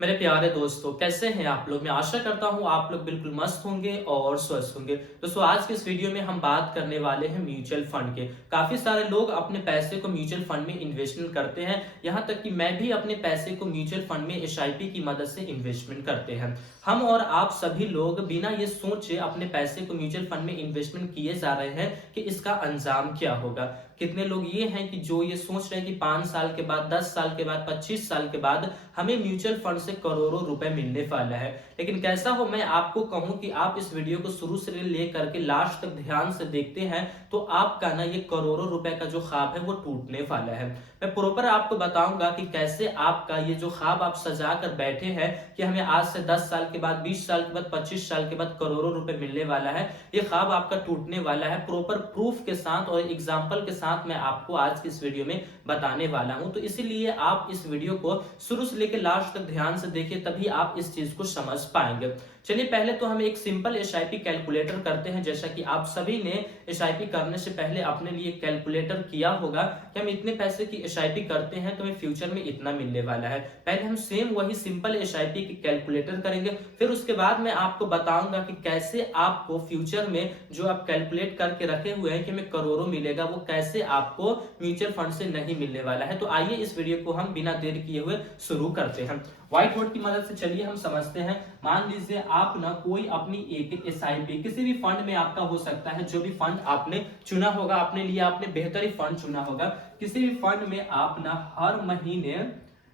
मेरे प्यारे दोस्तों, कैसे हैं आप लोग। मैं आशा करता हूं आप लोग बिल्कुल मस्त होंगे और स्वस्थ होंगे। दोस्तों, आज के इस वीडियो में हम बात करने वाले हैं म्यूचुअल फंड के। काफी सारे लोग अपने पैसे को म्यूचुअल फंड में इन्वेस्टमेंट करते हैं। यहां तक कि मैं भी अपने पैसे को म्यूचुअल फंड में एसआईपी की मदद से इन्वेस्टमेंट करते हैं। हम और आप सभी लोग बिना ये सोचे अपने पैसे को म्यूचुअल फंड में इन्वेस्टमेंट किए जा रहे हैं कि इसका अंजाम क्या होगा। कितने लोग ये हैं कि जो ये सोच रहे हैं कि 5 साल के बाद, 10 साल के बाद, 25 साल के बाद हमें म्यूचुअल फंड से करोड़ों रुपए मिलने वाला है। लेकिन कैसा हो, मैं आपको कहूं कि आप इस वीडियो को शुरू से लेकर के लास्ट तक ध्यान से देखते हैं तो आपका ना ये करोड़ों रुपए का जो ख्वाब है वो टूटने वाला है। मैं प्रॉपर आपको बताऊंगा कि कैसे आपका ये जो ख्वाब आप सजा कर बैठे हैं कि हमें आज से 10 साल के बाद, 20 साल के बाद, 25 साल के बाद करोड़ों रुपए मिलने वाला है, ये ख्वाब आपका टूटने वाला है। प्रॉपर प्रूफ के साथ और एग्जाम्पल के साथ मैं आपको आज की इस वीडियो में बताने वाला हूं। तो इसीलिए आप इस वीडियो को शुरू से लेकर लास्ट तक ध्यान से देखिए, तभी आप इस चीज को समझ पाएंगे। चलिए, पहले तो हम एक सिंपल एसआईपी कैलकुलेटर करते हैं। जैसा कि आप सभी ने एसआईपी करने से पहले अपने लिए कैलकुलेटर किया होगा कि हम इतने पैसे की एसआईपी करते हैं तो हमें फ्यूचर में इतना मिलने वाला है। पहले हम सेम वही सिंपल एसआईपी की कैलकुलेटर करेंगे, फिर उसके बाद मैं आपको बताऊंगा कि कैसे आपको फ्यूचर में जो आप कैलकुलेट करके रखे हुए हैं कि हमें करोड़ों मिलेगा, वो कैसे आपको म्यूचुअल फंड से नहीं मिलने वाला है। तो आइए इस वीडियो को हम बिना देर किए हुए शुरू करते हैं। व्हाइट बोर्ड की मदद से चलिए हम समझते हैं। मान लीजिए आप ना कोई अपनी एक एसआईपी किसी भी फंड में आपका हो सकता है, जो भी फंड आपने चुना होगा, अपने लिए आपने बेहतर ही फंड चुना होगा। किसी भी फंड में आप ना हर महीने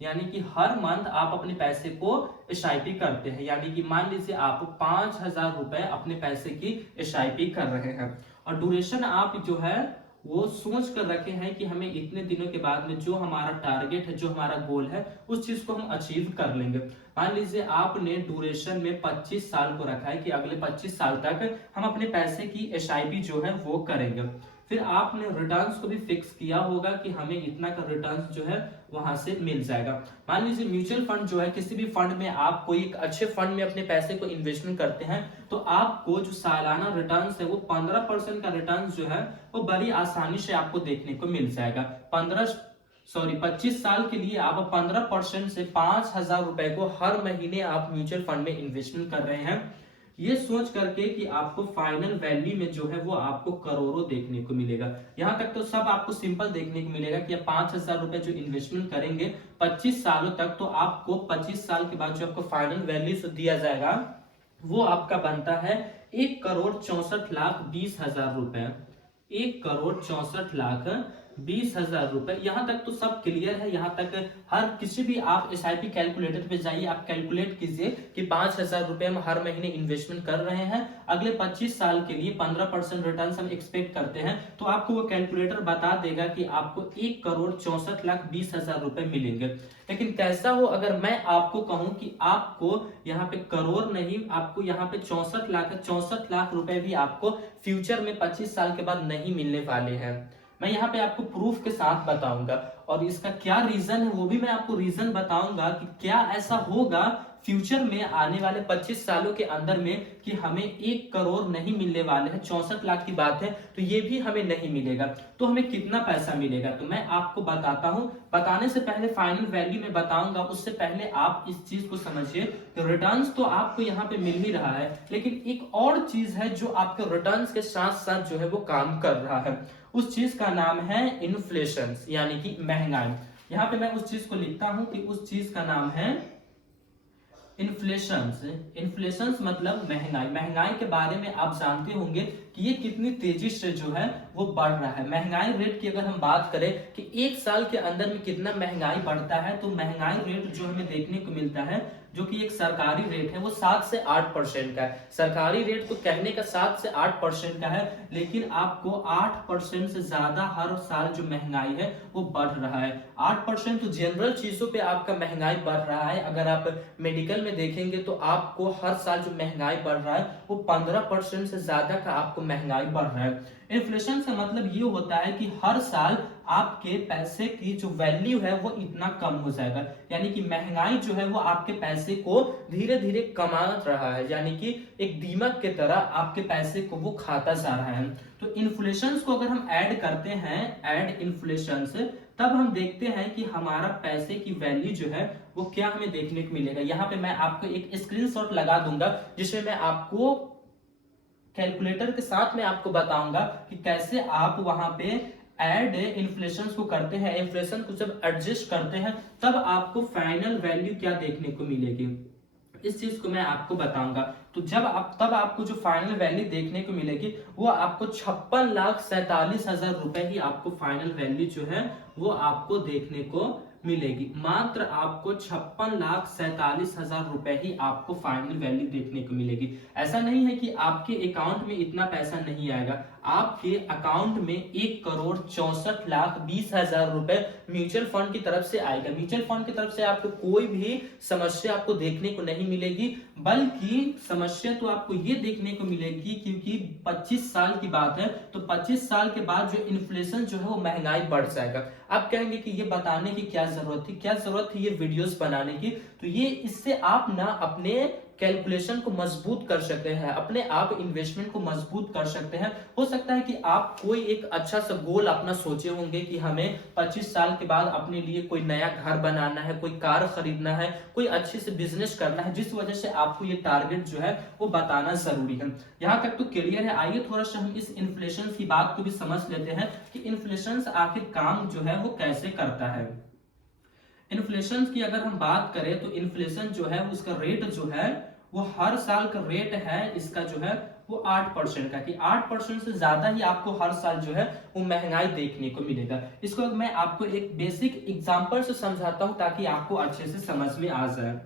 यानी कि हर मंथ आप अपने पैसे को एसआईपी करते हैं। यानी कि मान लीजिए आप 5,000 रुपए अपने पैसे की एसआईपी कर रहे हैं और ड्यूरेशन आप जो है वो सोच कर रखे हैं कि हमें इतने दिनों के बाद में जो हमारा टारगेट है, जो हमारा गोल है, उस चीज को हम अचीव कर लेंगे। मान लीजिए आपने ड्यूरेशन में 25 साल को रखा है कि अगले 25 साल तक हम अपने पैसे की एसआईपी जो है वो करेंगे। फिर आपने रिटर्न्स को भी फिक्स किया होगा कि हमें इतना का रिटर्न्स जो है वहां से मिल जाएगा। मान लीजिए म्यूचुअल फंड जो है, किसी भी फंड में आप कोई एक अच्छे फंड में अपने पैसे को इन्वेस्टमेंट करते हैं तो आपको जो सालाना रिटर्न्स है वो 15% का रिटर्न्स जो है वो बड़ी आसानी से आपको देखने को मिल जाएगा। 25 साल के लिए आप 15% से 5,000 रुपए को हर महीने आप म्यूचुअल फंड में इन्वेस्टमेंट कर रहे हैं, ये सोच करके कि आपको फाइनल वैल्यू में जो है वो आपको करोड़ों देखने को मिलेगा। यहां तक तो सब आपको सिंपल देखने को मिलेगा कि आप 5,000 रुपए जो इन्वेस्टमेंट करेंगे 25 सालों तक, तो आपको 25 साल के बाद जो आपको फाइनल वैल्यू दिया जाएगा वो आपका बनता है 1,64,20,000 रुपए। 1,64,20,000 रुपए। यहां तक तो सब क्लियर है। यहां तक हर किसी भी आप एसआईपी कैलकुलेटर पे जाइए, आप कैलकुलेट कीजिए कि 5,000 रुपए हम हर महीने इन्वेस्टमेंट कर रहे हैं, अगले 25 साल के लिए 15% रिटर्न हम एक्सपेक्ट करते हैं, तो आपको वो कैलकुलेटर बता देगा कि आपको 1,64,20,000 रुपए मिलेंगे। लेकिन कैसा हो, अगर मैं आपको कहूं कि आपको यहाँ पे करोड़ नहीं, आपको यहाँ पे 64 लाख रुपए भी आपको फ्यूचर में 25 साल के बाद नहीं मिलने वाले हैं। मैं यहाँ पे आपको प्रूफ के साथ बताऊंगा और इसका क्या रीजन है वो भी मैं आपको रीजन बताऊंगा कि क्या ऐसा होगा फ्यूचर में आने वाले 25 सालों के अंदर में कि हमें 1 करोड़ नहीं मिलने वाले हैं। 64 लाख की बात है तो ये भी हमें नहीं मिलेगा, तो हमें कितना पैसा मिलेगा तो मैं आपको बताता हूं। बताने से पहले फाइनल वैल्यू में बताऊंगा, उससे पहले आप इस चीज को समझिए कि रिटर्न्स तो आपको यहाँ पे मिल ही रहा है, लेकिन एक और चीज है जो आपके रिटर्न्स के साथ साथ जो है वो काम कर रहा है। उस चीज का नाम है इन्फ्लेशन, यानी कि महंगाई। यहाँ पे मैं उस चीज को लिखता हूं कि उस चीज का नाम है इन्फ्लेशंस। इन्फ्लेशंस मतलब महंगाई। महंगाई के बारे में आप जानते होंगे कि ये कितनी तेजी से जो है वो बढ़ रहा है। महंगाई रेट की अगर हम बात करें कि एक साल के अंदर में कितना महंगाई बढ़ता है, तो महंगाई रेट जो हमें देखने को मिलता है, जो कि एक सरकारी रेट है, वो 7 से 8% का है। सरकारी रेट तो कहने का 7 से 8% का है, लेकिन आपको 8% से ज्यादा हर साल जो महंगाई है वो बढ़ रहा है। 8% तो जनरल चीजों पे आपका महंगाई बढ़ रहा है। अगर आप मेडिकल में देखेंगे तो आपको हर साल जो महंगाई बढ़ रहा है वो 15% से ज्यादा का आपको महंगाई बढ़ रहा है। इन्फ्लेशन का मतलब ये होता है कि हर साल आपके पैसे की जो वैल्यू है वो इतना कम हो जाएगा, यानी कि महंगाई जो है वो आपके पैसे को धीरे धीरे कमा रहा है, यानी कि एक दीमक के तरह आपके पैसे को वो खाता जा रहा है। तो इन्फ्लेशन को अगर हम ऐड करते हैं, ऐड इन्फ्लेशन तब हम देखते हैं कि हमारा पैसे की वैल्यू जो है वो क्या हमें देखने को मिलेगा। यहाँ पे मैं आपको एक स्क्रीनशॉट लगा दूंगा जिसमें मैं आपको कैलकुलेटर के साथ में आपको बताऊंगा कि कैसे आप वहां पे ऐड इन्फ्लेशन को करते हैं, इन्फ्लेशन को जब एडजस्ट करते हैं तब आपको फाइनल वैल्यू क्या देखने को मिलेगी, इस चीज को मैं आपको बताऊंगा। तो तब आपको जो फाइनल वैल्यू देखने को मिलेगी वो आपको 56,47,000 रुपए ही आपको फाइनल वैल्यू जो है वो आपको देखने को मिलेगी। मात्र आपको 56,47,000 रुपए ही आपको फाइनल वैल्यू देखने को मिलेगी। ऐसा नहीं है कि आपके अकाउंट में इतना पैसा नहीं आएगा, आपके अकाउंट में 1,64,20,000 रुपए म्यूचुअल फंड की तरफ से आएगा। म्यूचुअल फंड की तरफ से आपको कोई भी समस्या आपको देखने को नहीं मिलेगी, बल्कि समस्या तो आपको ये देखने को मिलेगी क्योंकि 25 साल की बात है, तो 25 साल के बाद जो इन्फ्लेशन जो है वो महंगाई बढ़ जाएगा। आप कहेंगे कि ये बताने की क्या जरूरत थी, क्या जरूरत थी ये वीडियोस बनाने की। तो ये इससे आप ना अपने कैलकुलेशन को मजबूत कर सकते हैं, अपने आप इन्वेस्टमेंट को मजबूत कर सकते हैं। हो सकता है कि आप कोई एक अच्छा सा गोल अपना सोचे होंगे कि हमें 25 साल के बाद अपने लिए कोई नया घर बनाना है, कोई कार खरीदना है, कोई अच्छे से बिजनेस करना है, जिस वजह से आपको ये टारगेट जो है वो बताना जरूरी है। यहाँ तक तो क्लियर है। आइए थोड़ा सा हम इस इन्फ्लेशन की बात को भी समझ लेते हैं कि इन्फ्लेशन आखिर काम जो है वो कैसे करता है। इन्फ्लेशन की अगर हम बात करें तो इन्फ्लेशन जो है उसका रेट जो है वो हर साल का रेट है इसका जो है वो 8% का, कि 8% से ज्यादा ही आपको हर साल जो है वो महंगाई देखने को मिलेगा। इसको मैं आपको एक बेसिक एग्जांपल से समझाता हूं ताकि आपको अच्छे से समझ में आ जाए।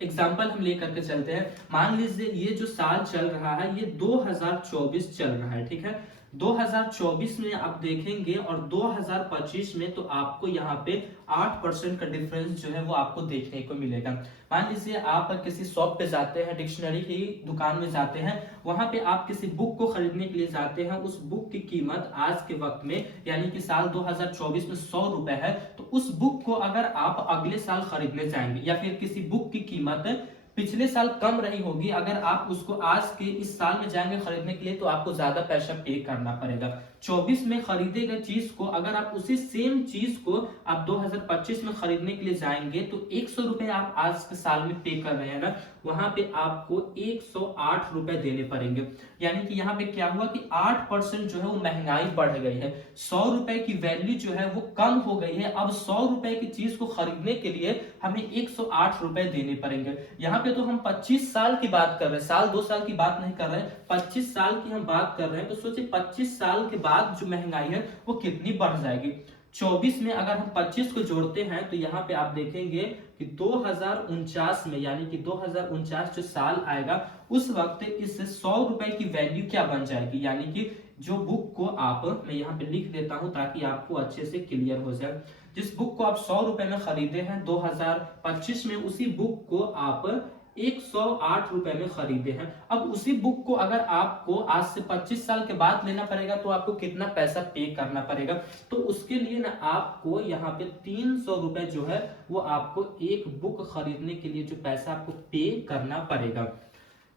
एग्जाम्पल हम लेकर के चलते हैं। मान लीजिए ये जो साल चल रहा है ये 2024 चल रहा है, ठीक है। 2024 में आप देखेंगे और 2025 में तो आपको यहाँ पे 8% का डिफरेंस जो है वो आपको देखने को मिलेगा। मान लीजिए आप किसी शॉप पे जाते हैं, डिक्शनरी की दुकान में जाते हैं, वहां पे आप किसी बुक को खरीदने के लिए जाते हैं, उस बुक की कीमत आज के वक्त में यानी कि साल 2024 में 100 रुपए है। तो उस बुक को अगर आप अगले साल खरीदने जाएंगे या फिर किसी बुक की कीमत पिछले साल कम रही होगी, अगर आप उसको आज के इस साल में जाएंगे खरीदने के लिए तो आपको ज्यादा पैसा पे करना पड़ेगा। 24 में खरीदे गए चीज को अगर आप उसी सेम चीज को आप 2025 में खरीदने के लिए जाएंगे तो 100 रुपए आप आज के साल में पे कर रहे हैं ना, वहां पे आपको 108 रुपए देने पड़ेंगे। यानी कि यहाँ पे क्या हुआ कि 8% जो है वो महंगाई बढ़ गई है। 100 रुपए की वैल्यू जो है वो कम हो गई है। अब 100 रुपए की चीज को खरीदने के लिए हमें 108 रुपए देने पड़ेंगे। यहाँ पे तो हम 25 साल की बात कर रहे हैं, साल 2 साल की बात नहीं कर रहे हैं, 25 साल की हम बात कर रहे हैं। तो सोचिए 25 साल के बाद जो महंगाई है वो कितनी बढ़ जाएगी। 24 में अगर हम 25 को जोड़ते हैं तो यहाँ पे आप देखेंगे कि 2049 में यानी कि 2049 जो साल आएगा उस वक्त इस 100 रुपए की वैल्यू क्या बन जाएगी। यानी कि जो बुक को आप, मैं यहाँ पे लिख देता हूं ताकि आपको अच्छे से क्लियर हो जाए, जिस बुक को आप 100 रुपए में खरीदे हैं 2025 में, उसी बुक को आप 108 रुपए में खरीदे हैं। अब उसी बुक को अगर आपको आज से 25 साल के बाद लेना पड़ेगा तो आपको कितना पैसा पे करना पड़ेगा। तो उसके लिए ना आपको यहाँ पे 300 रुपए जो है वो आपको एक बुक खरीदने के लिए जो पैसा आपको पे करना पड़ेगा।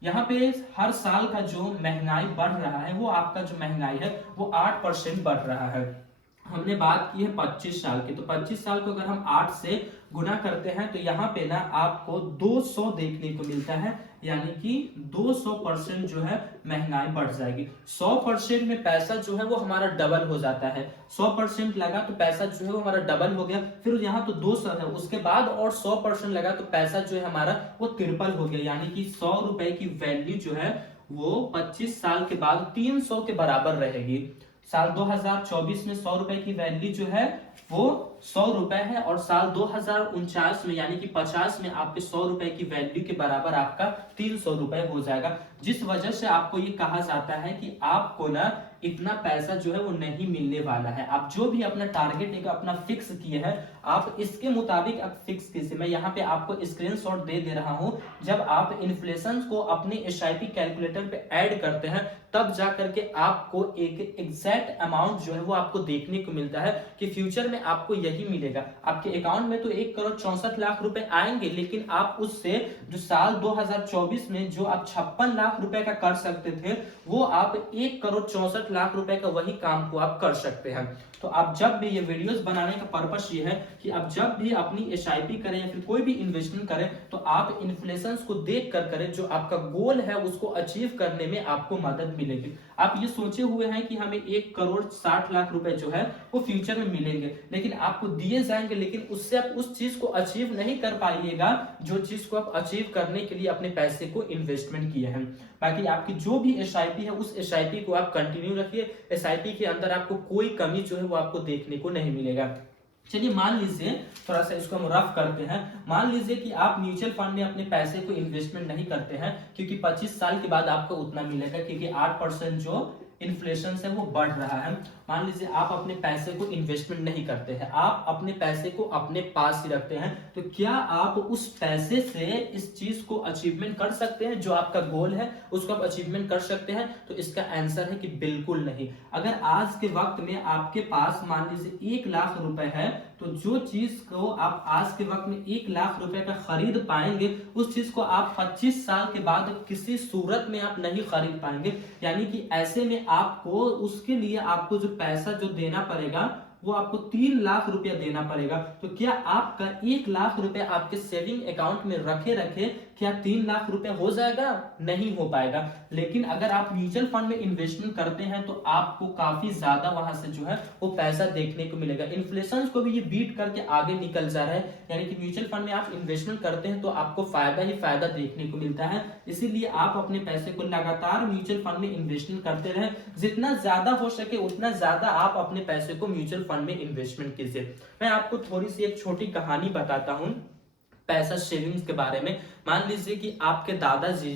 यहाँ पे हर साल का जो महंगाई बढ़ रहा है वो आपका जो महंगाई है वो 8% बढ़ रहा है। हमने बात की है 25 साल की, तो 25 साल को अगर हम 8 से गुना करते हैं तो यहाँ पे ना आपको 200 देखने को मिलता है। यानी कि 200% जो है महंगाई बढ़ जाएगी। 100% में पैसा जो है वो हमारा डबल हो जाता है। 100% लगा तो पैसा जो है वो हमारा डबल हो गया। फिर यहाँ तो 200 है, उसके बाद और 100% लगा तो पैसा जो है हमारा वो ट्रिपल हो गया। यानी कि 100 रुपए की वैल्यू जो है वो 25 साल के बाद 300 के बराबर रहेगी। साल 2024 में 100 रुपए की वैल्यू जो है वो 100 रुपए है और साल 2049 में यानी कि 50 में आपके 100 रुपए की वैल्यू के बराबर आपका 300 रुपए हो जाएगा। जिस वजह से आपको ये कहा जाता है कि आपको ना इतना पैसा जो है वो नहीं मिलने वाला है। आप जो भी अपना टारगेट एक अपना फिक्स किए हैं, आप इसके मुताबिक अब फिक्स कीजिए। मैं यहाँ पे आपको स्क्रीनशॉट दे रहा हूँ। जब आप इन्फ्लेशन को अपने एसआईपी कैलकुलेटर पे ऐड करते हैं तब जा करके आपको एक एग्जैक्ट अमाउंट जो है वो आपको देखने को मिलता है कि फ्यूचर में आपको यही मिलेगा। आपके अकाउंट में तो 1,64,00,000 रुपए आएंगे, लेकिन आप उससे जो साल 2024 में जो आप 56 लाख रुपए का कर सकते थे वो आप 1,64,00,000 रुपए का वही काम को आप कर सकते हैं। तो आप जब भी ये वीडियोस बनाने का पर्पस ये है कि आप जब भी अपनी एसआईपी करें या फिर कोई भी इन्वेस्टमेंट करें तो आप इन्फ्लेशन को देख कर करें, जो आपका गोल है उसको अचीव करने में आपको मदद मिलेगी। आप ये सोचे हुए हैं कि हमें 1,60,00,000 रुपए जो है वो फ्यूचर में मिलेंगे, लेकिन आपको दिए जाएंगे, लेकिन उससे आप उस चीज को अचीव नहीं कर पाइएगा जो चीज को आप अचीव करने के लिए अपने पैसे को इन्वेस्टमेंट किए हैं। बाकी आपकी जो भी एसआईपी है उस एसआईपी को आप कंटिन्यू रखिए। एसआईपी के अंदर आपको कोई कमी जो है वो आपको देखने को नहीं मिलेगा। चलिए मान लीजिए, थोड़ा सा इसको हम रफ करते हैं। मान लीजिए कि आप म्यूचुअल फंड में अपने पैसे को इन्वेस्टमेंट नहीं करते हैं, क्योंकि 25 साल के बाद आपको उतना मिलेगा, क्योंकि 8% जो इन्फ्लेशन से वो बढ़ रहा है। मान लीजिए आप अपने पैसे को इन्वेस्टमेंट नहीं करते हैं, आप अपने पैसे को अपने पास ही रखते हैं, तो क्या आप उस पैसे से इस चीज को अचीवमेंट कर सकते हैं? जो आपका गोल है उसको आप अचीवमेंट कर सकते हैं? तो इसका आंसर है कि बिल्कुल नहीं। अगर आज के वक्त में आपके पास मान लीजिए 1,00,000 रुपए है, तो जो चीज को आप आज के वक्त में 1,00,000 रुपए का खरीद पाएंगे उस चीज को आप 25 साल के बाद किसी सूरत में आप नहीं खरीद पाएंगे। यानी कि ऐसे में आपको उसके लिए आपको जो पैसा जो देना पड़ेगा वो आपको 3,00,000 रुपया देना पड़ेगा। तो क्या आपका 1,00,000 रुपया आपके सेविंग अकाउंट में रखे रखे क्या 3,00,000 रुपया हो जाएगा? नहीं हो पाएगा। लेकिन अगर आप म्यूचुअल फंड में इन्वेस्टमेंट करते हैं तो आपको काफी ज्यादा वहां से जो है वो पैसा देखने को मिलेगा। इन्फ्लेशन को भी ये बीट करके आगे निकल जा रहा है। यानी कि म्यूचुअल फंड में आप इन्वेस्टमेंट करते हैं तो आपको फायदा ही फायदा देखने को मिलता है। इसीलिए आप अपने पैसे को लगातार म्यूचुअल फंड में इन्वेस्टमेंट करते रहें। जितना ज्यादा हो सके उतना ज्यादा आप अपने पैसे को म्यूचुअल फंड में इन्वेस्टमेंट कीजिए। मैं आपको थोड़ी सी एक छोटी कहानी बताता हूं पैसा सेविंग्स के बारे में। मान लीजिए कि आपके दादाजी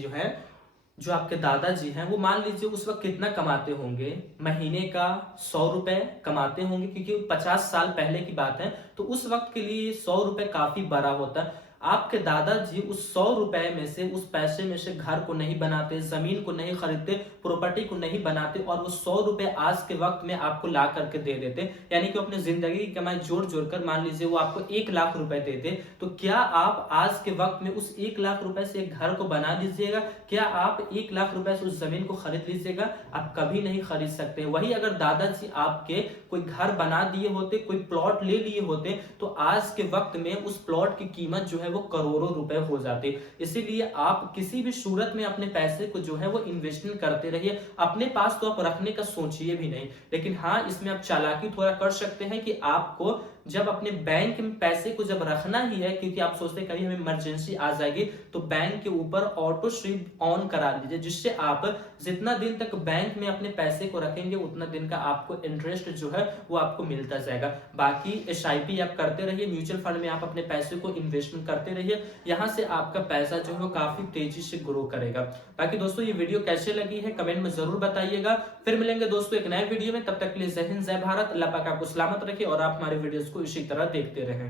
जो आपके दादाजी हैं वो मान लीजिए उस वक्त कितना कमाते होंगे, महीने का 100 रुपए कमाते होंगे, क्योंकि 50 साल पहले की बात है। तो उस वक्त के लिए 100 रुपए काफी बड़ा होता है। आपके दादाजी उस 100 रुपए में से, उस पैसे में से घर को नहीं बनाते, जमीन को नहीं खरीदते, प्रॉपर्टी को नहीं बनाते, और वो 100 रुपए आज के वक्त में आपको ला करके दे देते। यानी कि अपने जिंदगी की कमाई जोड़ जोड़ कर मान लीजिए वो आपको 1,00,000 रुपए देते। तो क्या आप आज के वक्त में उस 1,00,000 रुपए से एक घर को बना लीजिएगा? क्या आप 1,00,000 रुपए से उस जमीन को खरीद लीजिएगा? आप कभी नहीं खरीद सकते। वही अगर दादाजी आपके कोई घर बना दिए होते, कोई प्लॉट ले लिए होते, तो आज के वक्त में उस प्लॉट की कीमत जो है वो करोड़ों रुपए हो जाते। इसीलिए आप किसी भी सूरत में अपने पैसे को जो है वो इन्वेस्टमेंट करते रहिए। अपने पास तो आप रखने का सोचिए भी नहीं, लेकिन हाँ इसमें आप चालाकी थोड़ा कर सकते हैं कि आपको जब अपने बैंक में पैसे को जब रखना ही है, क्योंकि आप सोचते हैं कभी हमें इमरजेंसी आ जाएगी, तो बैंक के ऊपर ऑटो स्वीप ऑन करा लीजिए, जिससे आप जितना दिन तक बैंक में अपने पैसे को रखेंगे उतना दिन का आपको इंटरेस्ट जो है वो आपको मिलता जाएगा। बाकी एसआईपी आप करते रहिए, म्यूचुअल फंड में आप अपने पैसे को इन्वेस्टमेंट करते रहिए, यहाँ से आपका पैसा जो है वो काफी तेजी से ग्रो करेगा। बाकी दोस्तों ये वीडियो कैसे लगी है कमेंट में जरूर बताइएगा। फिर मिलेंगे दोस्तों एक नए वीडियो में, तब तक के लिए जय हिंद जय भारत। अल्लाह पाक आपको सलामत रखे और आप हमारे वीडियोस को इसी तरह देखते रहें।